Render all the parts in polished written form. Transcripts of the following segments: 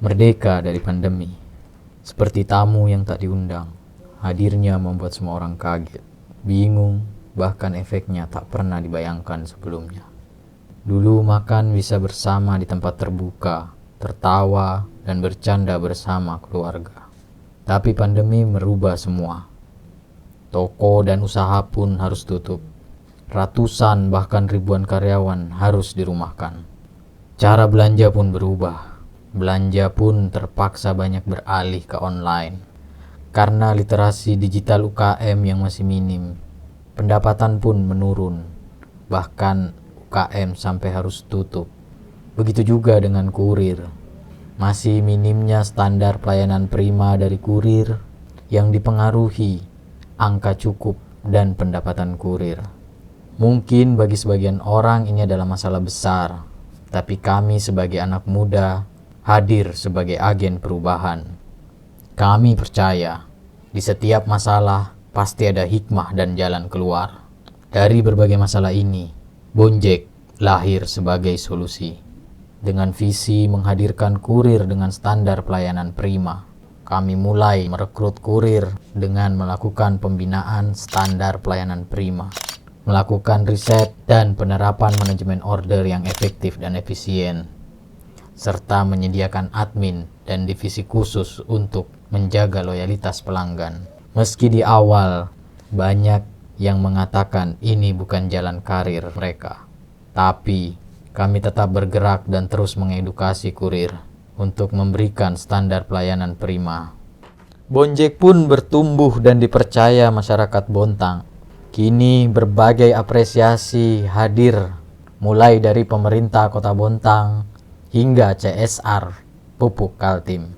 Merdeka dari pandemi, seperti tamu yang tak diundang, hadirnya membuat semua orang kaget, bingung, bahkan efeknya tak pernah dibayangkan sebelumnya. Dulu makan bisa bersama di tempat terbuka, tertawa, dan bercanda bersama keluarga. Tapi pandemi merubah semua. Toko dan usaha pun harus tutup. Ratusan bahkan ribuan karyawan harus dirumahkan. Cara belanja pun berubah. Belanja pun terpaksa banyak beralih ke online. Karena literasi digital UKM yang masih minim, pendapatan pun menurun. Bahkan UKM sampai harus tutup. Begitu juga dengan kurir. Masih minimnya standar pelayanan prima dari kurir yang dipengaruhi angka cukup dan pendapatan kurir. Mungkin bagi sebagian orang ini adalah masalah besar, tapi kami sebagai anak muda hadir sebagai agen perubahan. Kami percaya di setiap masalah pasti ada hikmah dan jalan keluar. Dari berbagai masalah ini, Bonjek lahir sebagai solusi. Dengan visi menghadirkan kurir dengan standar pelayanan prima, kami mulai merekrut kurir dengan melakukan pembinaan standar pelayanan prima, melakukan riset dan penerapan manajemen order yang efektif dan efisien, serta menyediakan admin dan divisi khusus untuk menjaga loyalitas pelanggan. Meski di awal banyak yang mengatakan ini bukan jalan karir mereka, tapi kami tetap bergerak dan terus mengedukasi kurir untuk memberikan standar pelayanan prima. Bonjek pun bertumbuh dan dipercaya masyarakat Bontang. Kini berbagai apresiasi hadir, mulai dari pemerintah Kota Bontang hingga CSR Pupuk Kaltim.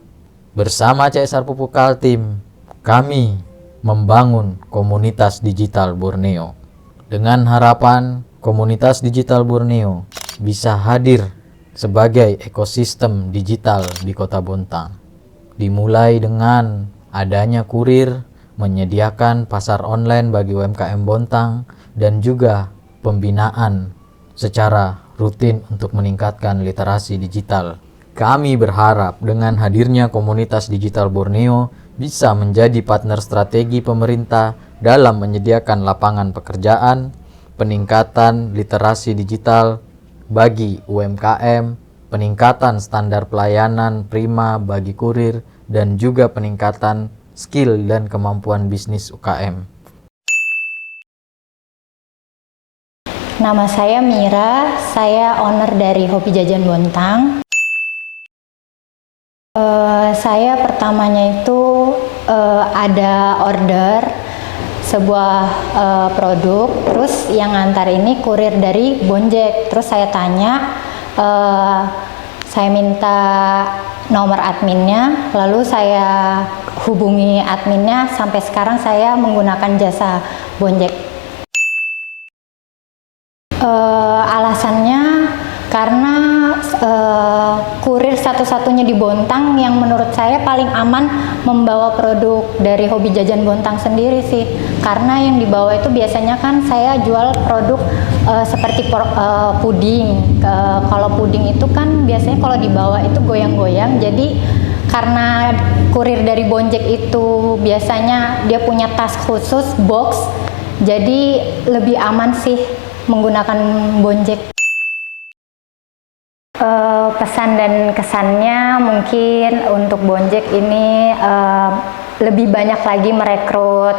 Bersama CSR Pupuk Kaltim, kami membangun komunitas digital Borneo. Dengan harapan komunitas digital Borneo bisa hadir sebagai ekosistem digital di Kota Bontang. Dimulai dengan adanya kurir, menyediakan pasar online bagi UMKM Bontang, dan juga pembinaan secara rutin untuk meningkatkan literasi digital. Kami berharap dengan hadirnya komunitas digital Borneo bisa menjadi partner strategi pemerintah dalam menyediakan lapangan pekerjaan, peningkatan literasi digital bagi UMKM, peningkatan standar pelayanan prima bagi kurir, dan juga peningkatan skill dan kemampuan bisnis UKM. Nama saya Mira, saya owner dari Hobi Jajan Bontang. Saya pertamanya itu ada order sebuah produk, terus yang ngantar ini kurir dari Bonjek. Terus saya tanya, saya minta nomor adminnya, lalu saya hubungi adminnya. Sampai sekarang saya menggunakan jasa Bonjek. Alasannya karena kurir satu-satunya di Bontang yang menurut saya paling aman membawa produk dari Hobi Jajan Bontang sendiri sih. Karena yang dibawa itu biasanya kan saya jual produk seperti puding. Kalau puding itu kan biasanya kalau dibawa itu goyang-goyang. Jadi karena kurir dari Bonjek itu biasanya dia punya tas khusus, box. Jadi lebih aman sih menggunakan Bonjek. Pesan dan kesannya mungkin untuk Bonjek ini lebih banyak lagi merekrut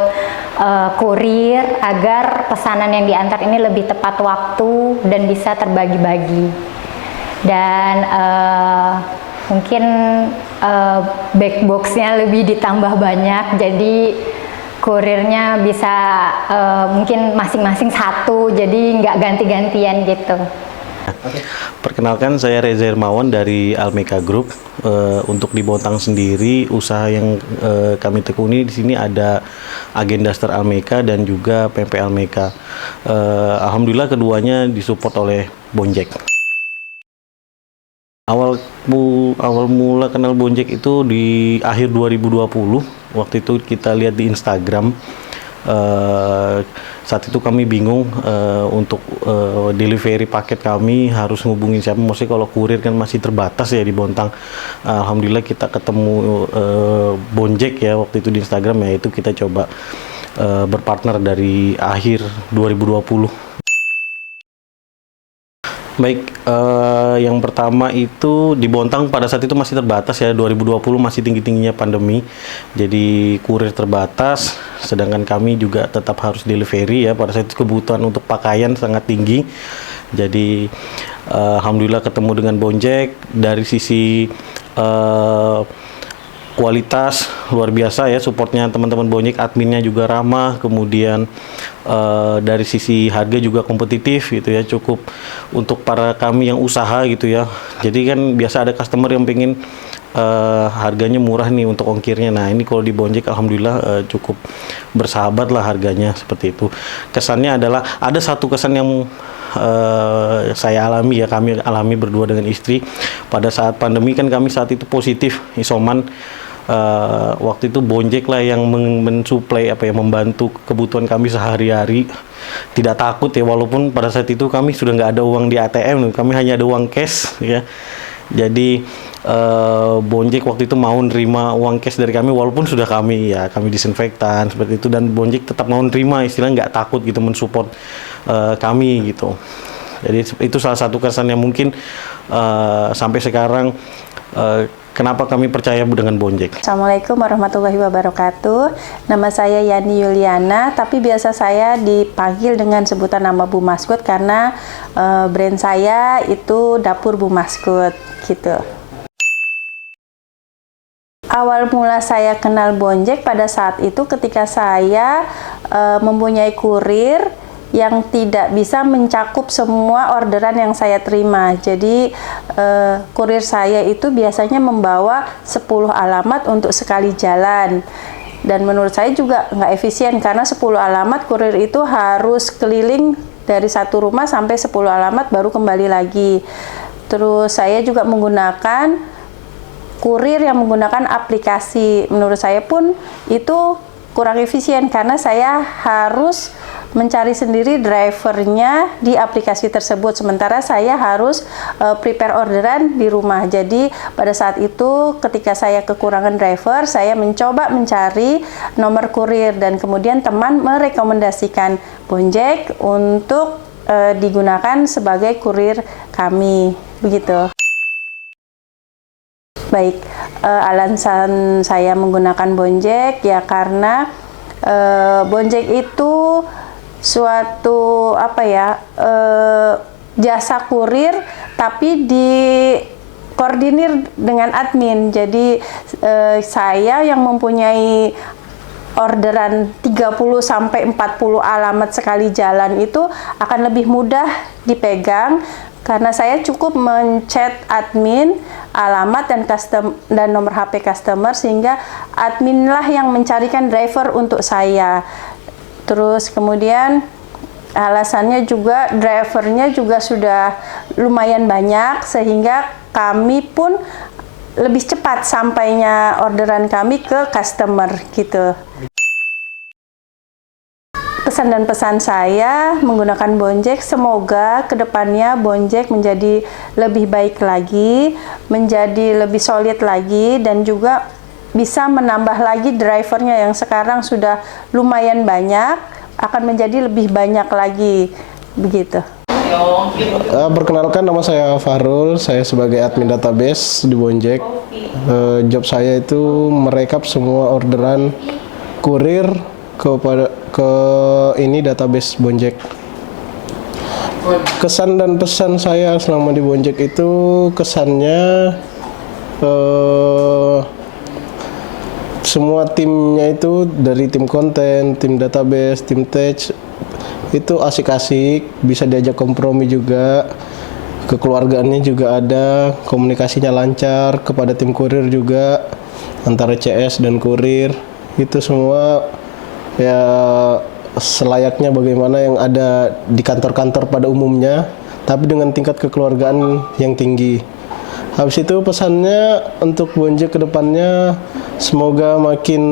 kurir agar pesanan yang diantar ini lebih tepat waktu dan bisa terbagi-bagi. Dan mungkin back box-nya lebih ditambah banyak, jadi kurirnya bisa mungkin masing-masing satu, jadi nggak ganti-gantian gitu. Perkenalkan, saya Reza Hermawan dari Almeka Group. Untuk di Bontang sendiri, usaha yang kami tekuni di sini ada Agen Daster Almeka dan juga PMP Almeka. Alhamdulillah keduanya disupport oleh Bonjek. Awal mula kenal Bonjek itu di akhir 2020. Waktu itu kita lihat di Instagram Saat itu kami bingung untuk delivery paket kami harus ngubungin siapa. Maksudnya kalau kurir kan masih terbatas ya di Bontang. Alhamdulillah kita ketemu Bonjek ya waktu itu di Instagram ya, itu kita coba berpartner dari akhir 2020. Baik, yang pertama itu di Bontang pada saat itu masih terbatas ya, 2020 masih tinggi-tingginya pandemi, jadi kurir terbatas, sedangkan kami juga tetap harus delivery ya, pada saat itu kebutuhan untuk pakaian sangat tinggi, jadi alhamdulillah ketemu dengan Bonjek. Dari sisi kualitas luar biasa ya, supportnya teman-teman Bonjek, adminnya juga ramah, kemudian dari sisi harga juga kompetitif gitu ya, cukup untuk para kami yang usaha gitu ya. Jadi kan biasa ada customer yang pengen harganya murah nih untuk ongkirnya. Nah ini kalau di Bonjek alhamdulillah cukup bersahabat lah harganya, seperti itu. Kesannya adalah ada satu kesan yang saya alami ya, kami alami berdua dengan istri pada saat pandemi kan, kami saat itu positif isoman. Waktu itu Bonjek lah yang mensuplai membantu kebutuhan kami sehari-hari, tidak takut ya, walaupun pada saat itu kami sudah nggak ada uang di ATM, kami hanya ada uang cash ya. Jadi Bonjek waktu itu mau nerima uang cash dari kami, walaupun sudah kami disinfektan seperti itu, dan Bonjek tetap mau nerima, istilahnya nggak takut gitu mensupport kami gitu. Jadi itu salah satu kesan yang mungkin sampai sekarang kenapa kami percaya dengan Bonjek. Assalamualaikum warahmatullahi wabarakatuh. Nama saya Yani Yuliana, tapi biasa saya dipanggil dengan sebutan nama Bu Maskut karena brand saya itu Dapur Bu Maskut gitu. Awal mula saya kenal Bonjek pada saat itu ketika saya mempunyai kurir yang tidak bisa mencakup semua orderan yang saya terima. Jadi kurir saya itu biasanya membawa 10 alamat untuk sekali jalan. Dan menurut saya juga nggak efisien karena 10 alamat kurir itu harus keliling dari satu rumah sampai 10 alamat baru kembali lagi. Terus saya juga menggunakan kurir yang menggunakan aplikasi. Menurut saya pun itu kurang efisien karena saya harus mencari sendiri drivernya di aplikasi tersebut, sementara saya harus prepare orderan di rumah. Jadi pada saat itu ketika saya kekurangan driver, saya mencoba mencari nomor kurir dan kemudian teman merekomendasikan Bonjek untuk digunakan sebagai kurir kami, begitu. Baik, alasan saya menggunakan Bonjek ya karena Bonjek itu suatu jasa kurir tapi dikoordinir dengan admin. Jadi saya yang mempunyai orderan 30 sampai 40 alamat sekali jalan itu akan lebih mudah dipegang karena saya cukup menchat admin alamat dan nomor HP customer, sehingga adminlah yang mencarikan driver untuk saya. Terus kemudian alasannya juga drivernya juga sudah lumayan banyak sehingga kami pun lebih cepat sampainya orderan kami ke customer gitu. Pesan dan pesan saya menggunakan Bonjek, semoga kedepannya Bonjek menjadi lebih baik lagi, menjadi lebih solid lagi, dan juga bisa menambah lagi drivernya yang sekarang sudah lumayan banyak, akan menjadi lebih banyak lagi, begitu. Perkenalkan, nama saya Fahrul, saya sebagai admin database di Bonjek. Job saya itu merekap semua orderan kurir ke ini database Bonjek. Kesan dan pesan saya selama di Bonjek itu, kesannya semua timnya itu dari tim konten, tim database, tim tech itu asik-asik, bisa diajak kompromi juga, kekeluargaannya juga ada, komunikasinya lancar, kepada tim kurir juga antara CS dan kurir, itu semua ya selayaknya bagaimana yang ada di kantor-kantor pada umumnya, tapi dengan tingkat kekeluargaan yang tinggi. Habis itu pesannya untuk Bonjek ke depannya, semoga makin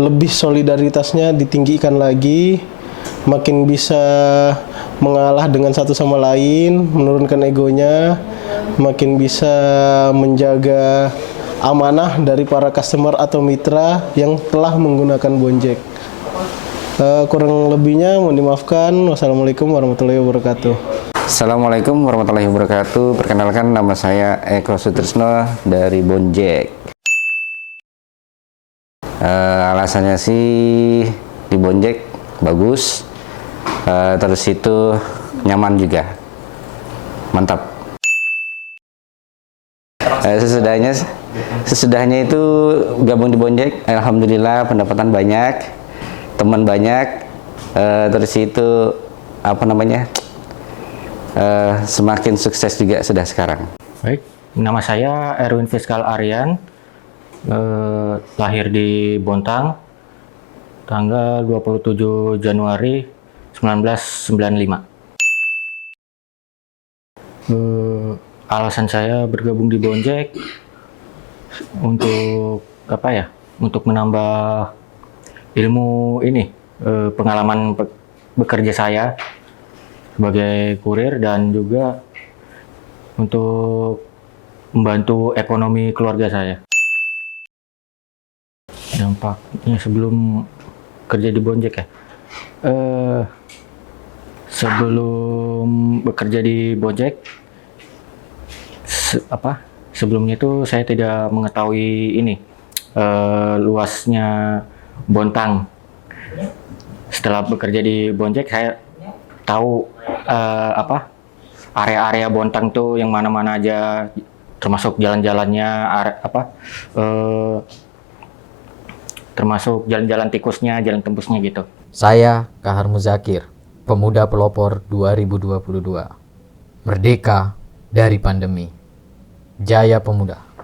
lebih solidaritasnya ditinggikan lagi, makin bisa mengalah dengan satu sama lain, menurunkan egonya, makin bisa menjaga amanah dari para customer atau mitra yang telah menggunakan Bonjek. Kurang lebihnya mohon dimaafkan. Wassalamualaikum warahmatullahi wabarakatuh. Assalamualaikum warahmatullahi wabarakatuh. Perkenalkan, nama saya Eko Sutrisno dari Bonjek. Alasannya sih di Bonjek bagus, terus itu nyaman juga, mantap. Sesudahnya itu gabung di Bonjek, alhamdulillah pendapatan banyak, teman banyak, terus itu semakin sukses juga sudah sekarang. Baik, nama saya Erwin Fiskal Aryan, lahir di Bontang, tanggal 27 Januari 1995. Alasan saya bergabung di Bonjek untuk untuk menambah ilmu ini, pengalaman bekerja saya sebagai kurir dan juga untuk membantu ekonomi keluarga saya. Dampaknya sebelum kerja di Bonjek ya. Sebelum bekerja di Bonjek, sebelumnya itu saya tidak mengetahui ini luasnya Bontang. Setelah bekerja di Bonjek, saya tahu area-area Bontang tuh yang mana-mana aja, termasuk jalan-jalannya, termasuk jalan-jalan tikusnya, jalan tembusnya gitu. Saya Kahar Muzakir, Pemuda Pelopor 2022. Merdeka dari pandemi. Jaya Pemuda.